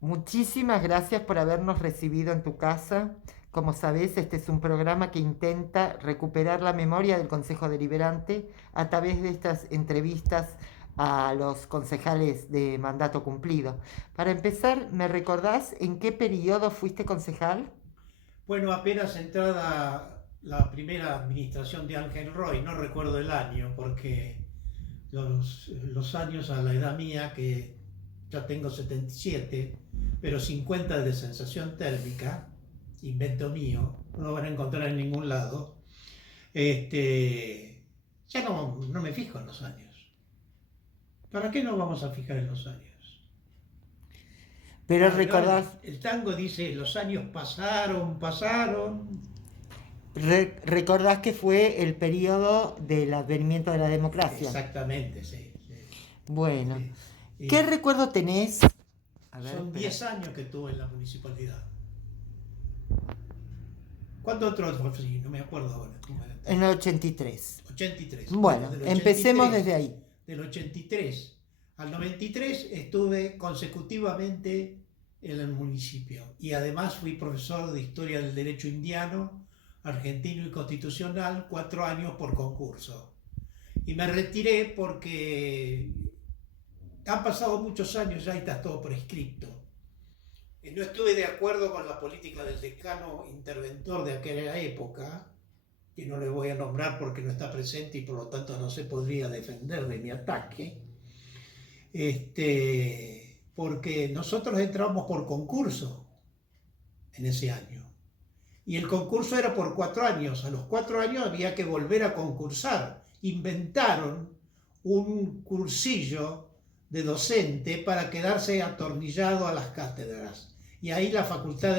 Muchísimas gracias por habernos recibido en tu casa. Como sabés, este es un programa que intenta recuperar la memoria del Consejo Deliberante a través de estas entrevistas a los concejales de mandato cumplido. Para empezar, ¿me recordás en qué periodo fuiste concejal? Bueno, apenas entrada la primera administración de Ángel Roy, no recuerdo el año, porque los años a la edad mía, que ya tengo 77, pero 50 de sensación térmica, invento mío, no lo van a encontrar en ningún lado, este, ya no me fijo en los años. ¿Para qué nos vamos a fijar en los años? Pero Ah, no, recordás, el tango dice, los años pasaron, pasaron. recordás que fue el periodo del advenimiento de la democracia. Exactamente, sí, sí, Bueno, sí. ¿qué Y recuerdo tenés? A ver, son espera. 10 años que estuve en la municipalidad. ¿Cuánto otro fue? Sí, no me acuerdo ahora. En el 83. 83. Bueno, Bueno, empecemos desde ahí. del 83 al 93 estuve consecutivamente en el municipio y además fui profesor de Historia del Derecho Indiano, Argentino y Constitucional, 4 años por concurso. Y me retiré porque han pasado muchos años ya y está todo prescripto. No estuve de acuerdo con la política del decano interventor de aquella época, que no le voy a nombrar porque no está presente y por lo tanto no se podría defender de mi ataque, porque nosotros entramos por concurso en ese año. Y el concurso era por 4 años. A los 4 años había que volver a concursar. Inventaron un cursillo de docente para quedarse atornillado a las cátedras. Y ahí la facultad.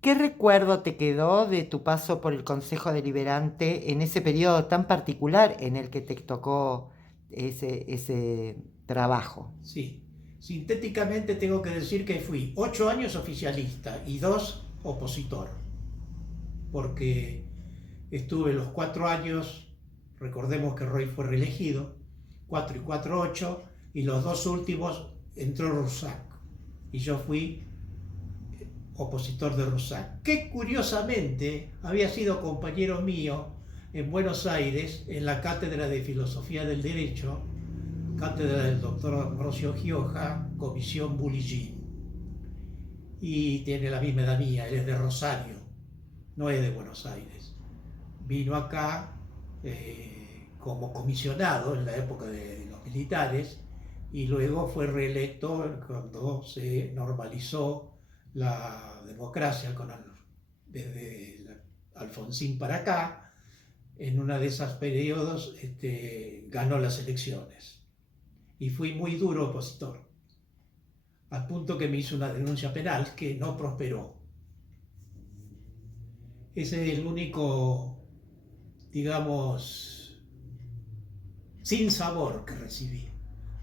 ¿Qué recuerdo te quedó de tu paso por el Consejo Deliberante en ese periodo tan particular en el que te tocó ese trabajo? Sí, sintéticamente tengo que decir que fui 8 años oficialista y 2 opositor, porque estuve los 4 años, recordemos que Roy fue reelegido, 4 y 4, 8, y los 2 últimos entró Roussac, y yo fui opositor de Roussac, que curiosamente había sido compañero mío en Buenos Aires en la Cátedra de Filosofía del Derecho, cátedra del doctor Ambrosio Gioja, comisión Bulligín. Y tiene la misma edad mía, él es de Rosario, no es de Buenos Aires. Vino acá como comisionado en la época de los militares y luego fue reelecto cuando se normalizó la democracia desde Alfonsín para acá. En una de esas periodos ganó las elecciones y fui muy duro opositor, al punto que me hizo una denuncia penal que no prosperó. Ese es el único, digamos, sin sabor que recibí,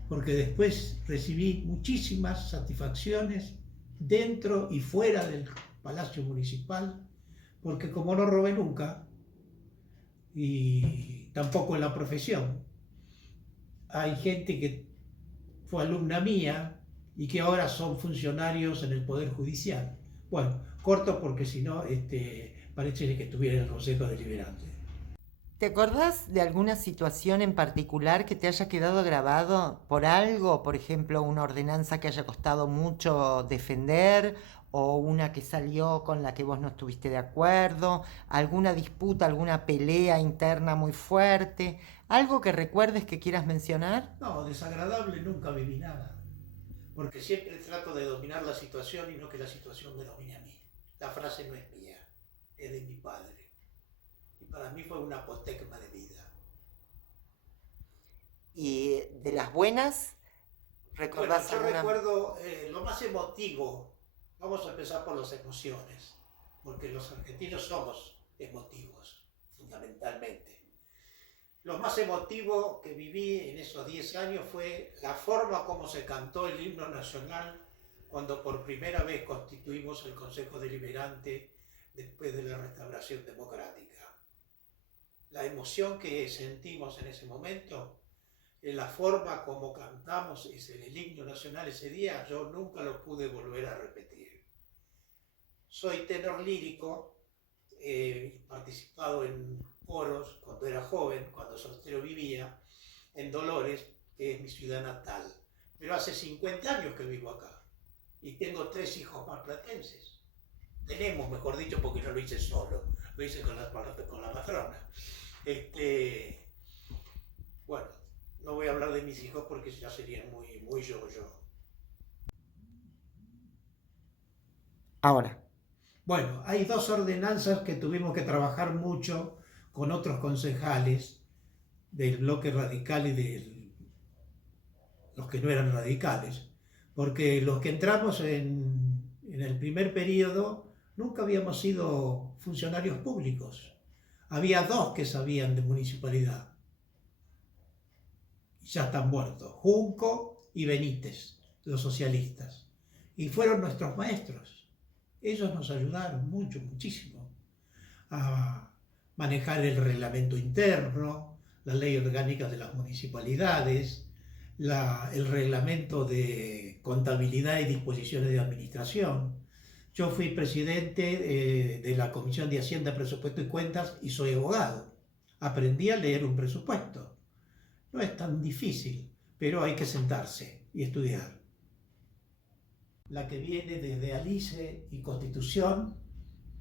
porque después recibí muchísimas satisfacciones dentro y fuera del Palacio Municipal, porque como no robé nunca, y tampoco en la profesión, hay gente que fue alumna mía y que ahora son funcionarios en el Poder Judicial. Bueno, corto porque si no, parece que estuviera en el Consejo Deliberante. ¿Te acordás de alguna situación en particular que te haya quedado grabado por algo? Por ejemplo, una ordenanza que haya costado mucho defender o una que salió con la que vos no estuviste de acuerdo, alguna disputa, alguna pelea interna muy fuerte, algo que recuerdes que quieras mencionar. No, desagradable nunca viví nada, porque siempre trato de dominar la situación y no que la situación me domine a mí. La frase no es mía, es de mi padre. Y para mí fue una apotegma de vida. Y de las buenas, Bueno, ¿recordás yo alguna? recuerdo lo más emotivo. Vamos a empezar por las emociones, porque los argentinos somos emotivos, fundamentalmente. Lo más emotivo que viví en esos 10 años fue la forma como se cantó el himno nacional cuando por primera vez constituimos el Consejo Deliberante después de la restauración democrática. La emoción que sentimos en ese momento en la forma como cantamos el himno nacional ese día, yo nunca lo pude volver a repetir. Soy tenor lírico, he participado en coros cuando era joven, cuando soltero vivía, en Dolores, que es mi ciudad natal. Pero hace 50 años que vivo acá y tengo 3 hijos marplatenses. Tenemos, mejor dicho, porque no lo hice solo, lo hice con la patrona. Bueno, no voy a hablar de mis hijos porque ya serían muy yo. Ahora. Bueno, hay 2 ordenanzas que tuvimos que trabajar mucho con otros concejales del bloque radical y de los que no eran radicales, porque los que entramos en el primer periodo nunca habíamos sido funcionarios públicos. Había 2 que sabían de municipalidad. Ya están muertos, Junco y Benítez, los socialistas. Y fueron nuestros maestros. Ellos nos ayudaron muchísimo a manejar el reglamento interno, la ley orgánica de las municipalidades, el reglamento de contabilidad y disposiciones de administración. Yo fui presidente de la Comisión de Hacienda, Presupuesto y Cuentas y soy abogado. Aprendí a leer un presupuesto. No es tan difícil, pero hay que sentarse y estudiar. La que viene desde Alice y Constitución,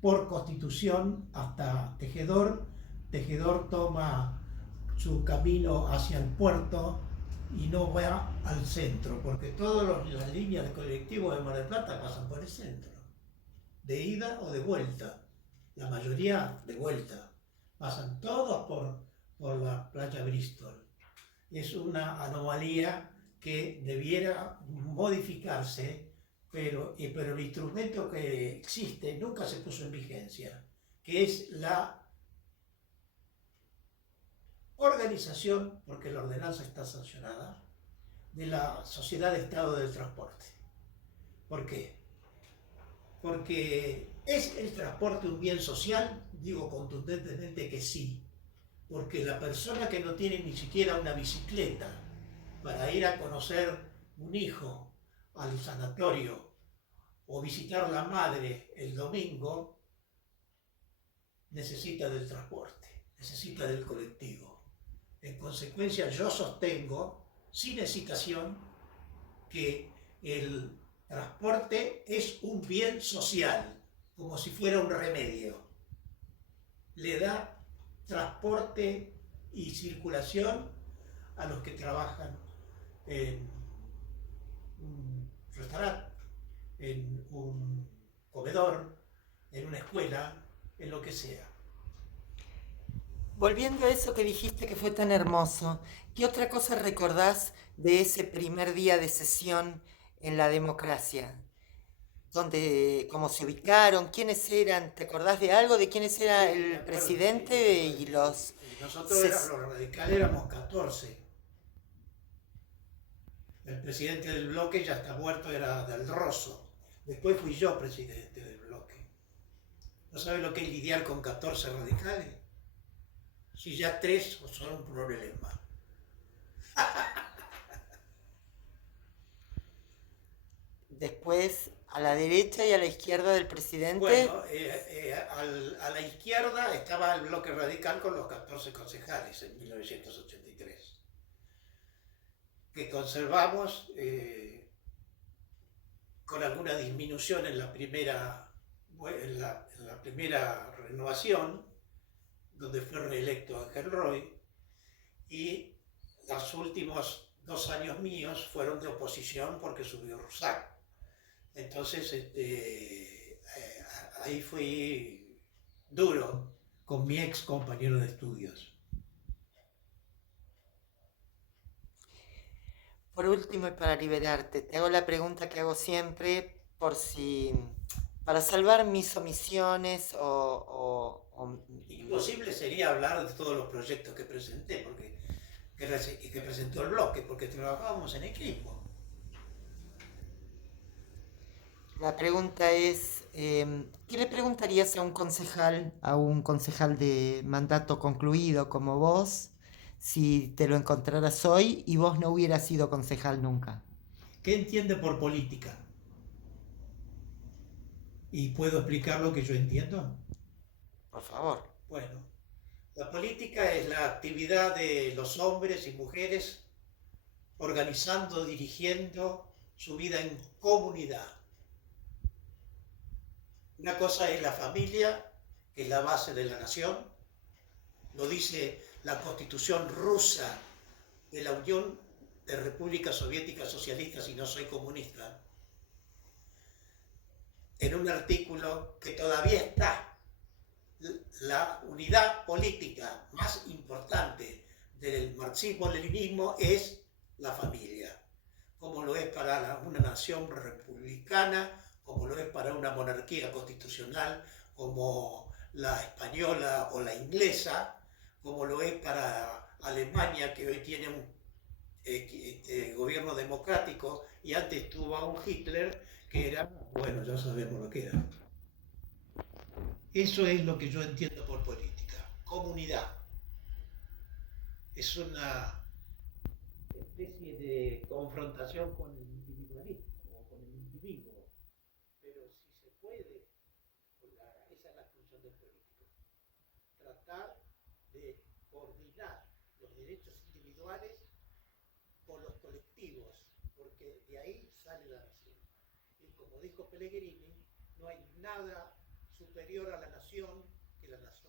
por Constitución hasta Tejedor. Tejedor toma su camino hacia el puerto y no va al centro, porque todas las líneas de colectivos de Mar del Plata pasan por el centro, de ida o de vuelta, la mayoría de vuelta, pasan todos por la playa Bristol. Es una anomalía que debiera modificarse, pero el instrumento que existe nunca se puso en vigencia, que es la organización, porque la ordenanza está sancionada, de la Sociedad de Estado del Transporte. ¿Por qué? Porque ¿es el transporte un bien social? Digo contundentemente que sí, porque la persona que no tiene ni siquiera una bicicleta para ir a conocer un hijo al sanatorio o visitar a la madre el domingo, necesita del transporte, necesita del colectivo. En consecuencia, yo sostengo, sin hesitación, que el transporte es un bien social, como si fuera un remedio. Le da transporte y circulación a los que trabajan en un restaurante, en un comedor, en una escuela, en lo que sea. Volviendo a eso que dijiste que fue tan hermoso, ¿qué otra cosa recordás de ese primer día de sesión en la democracia? ¿Cómo se ubicaron? ¿Quiénes eran? ¿Te acordás de algo de quiénes era el presidente y los... Nosotros los radicales éramos 14. El presidente del bloque ya está muerto, era Del Rosso. Después fui yo presidente del bloque. ¿No sabes lo que es lidiar con 14 radicales? Si ya 3 son un problema. Después, a la derecha y a la izquierda del presidente... Bueno, a la izquierda estaba el bloque radical con los 14 concejales en 1983, que conservamos con alguna disminución en la primera renovación, donde fue reelecto Ángel Roy, y los últimos 2 años míos fueron de oposición porque subió Rosario. Entonces, ahí fui duro con mi ex compañero de estudios. Por último, y para liberarte, te hago la pregunta que hago siempre, para salvar mis omisiones Imposible sería hablar de todos los proyectos que presenté, que presentó el bloque, porque trabajábamos en equipo. La pregunta es, ¿qué le preguntarías a un concejal de mandato concluido como vos, si te lo encontraras hoy y vos no hubieras sido concejal nunca? ¿Qué entiende por política? ¿Y puedo explicar lo que yo entiendo? Por favor. Bueno, la política es la actividad de los hombres y mujeres organizando, dirigiendo su vida en comunidad. Una cosa es la familia, que es la base de la nación, lo dice la Constitución rusa de la Unión de Repúblicas Soviéticas Socialistas, y no soy comunista, en un artículo que todavía está. La unidad política más importante del marxismo-leninismo es la familia, como lo es para una nación republicana, como lo es para una monarquía constitucional como la española o la inglesa, como lo es para Alemania, que hoy tiene un gobierno democrático, y antes tuvo a un Hitler que era, bueno, ya sabemos lo que era. Eso es lo que yo entiendo por política. Comunidad. Es una especie de confrontación con el individualismo o con el individuo. Pero si se puede, esa es la función del político. Tratar de coordinar los derechos individuales con los colectivos, porque de ahí sale la nación. Y como dijo Pellegrini, no hay nada superior a la nación que la nación.